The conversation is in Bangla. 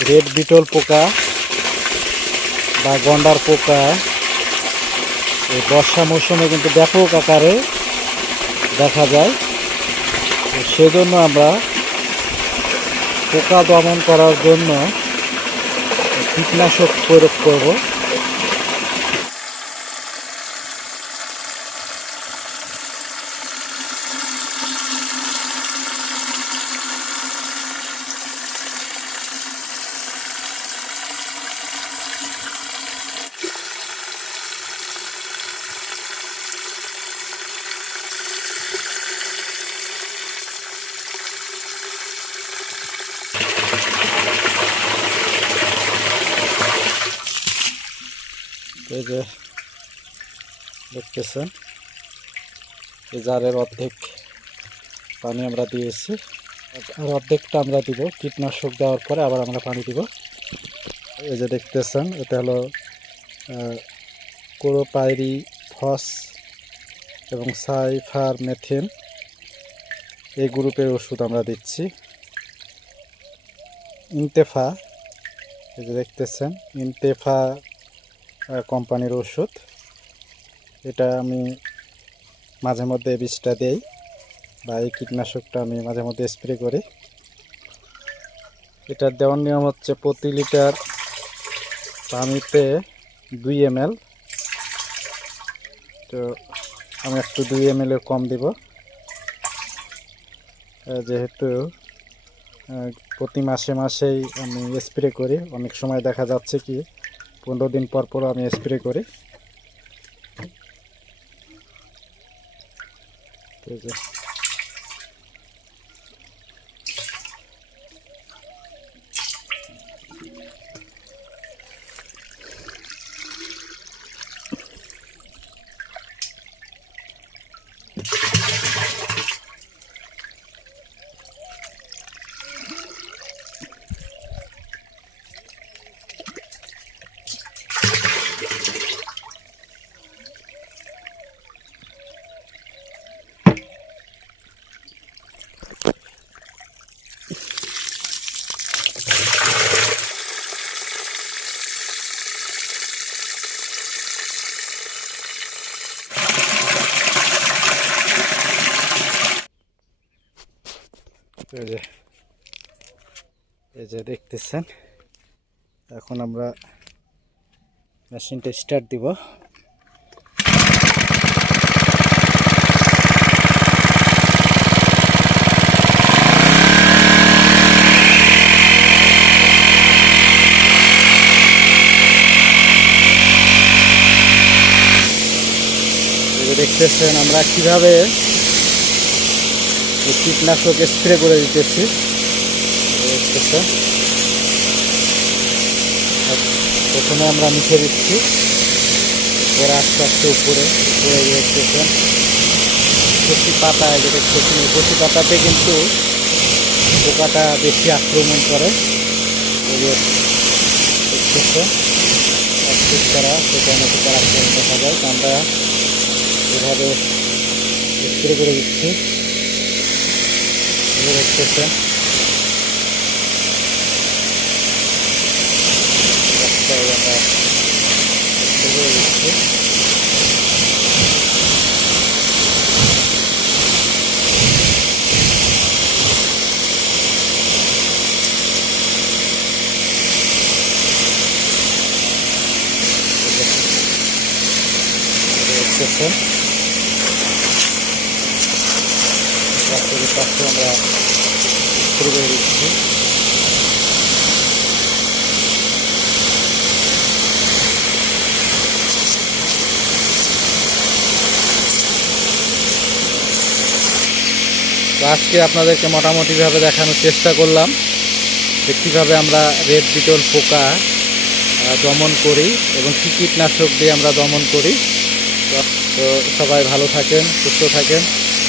রেড বিটল পোকা বা গন্ডার পোকা। এই বর্ষা মৌসুমে কিন্তু ব্যাপক আকারে দেখা যায়। সেজন্য আমরা পোকা দমন করার জন্য কীটনাশক প্রয়োগ করব। এই যে দেখতেছেন, এই জারের অর্ধেক পানি আমরা দিয়েছি। আর অর্ধেকটা আমরা দিব, কীটনাশক দেওয়ার পরে আবার আমরা পানি দিব। এই যে দেখতেছেন, এটা হলো কোরোপাইরি ফস এবং সাইফার মেথিন এই গ্রুপের ওষুধ আমরা দিচ্ছি। ইনতেফা, এই যে দেখতেছেন, ইনতেফা কোম্পানির ওষুধ। এটা আমি মাঝে মধ্যে বীজটা দেই বা এই কীটনাশকটা আমি মাঝে মধ্যে স্প্রে করি। এটার দেওয়ার নিয়ম হচ্ছে প্রতি লিটার পানিতে দুই এম তো আমি একটু দুই এম কম দিব। যেহেতু প্রতি মাসে মাসেই আমি স্প্রে করি, অনেক সময় দেখা যাচ্ছে কি পনেরো দিন পর পর আমি স্প্রে করি। ঠিক আছে যে দেখতেছেন এখন আমরা মেশিনটা স্টার্ট দিব। দেখতেছেন আমরা কীভাবে কীটনাশক স্প্রে করে দিতেছি। প্রথমে আমরা মিশে দিচ্ছি। পরে আস্তে আস্তে উপরে উপরে গিয়ে দেখতেছেন কচি পাতা যেটা এই কচি পাতাতে কিন্তু পোকাটা বেশি আক্রমণ করে। করা পোকার আক্রমণ দেখা যায়। আমরা এভাবে স্প্রে করে দিচ্ছি। যে দেখতেছেন দেখতেছেন রাস্তার পাশে আমরা স্প্রে করে আজকে আপনাদেরকে মোটামুটিভাবে দেখানোর চেষ্টা করলাম যে কীভাবে আমরা রেড বিটল পোকা দমন করি এবং কী কীটনাশক দিয়ে আমরা দমন করি। তো সবাই ভালো থাকেন, সুস্থ থাকেন।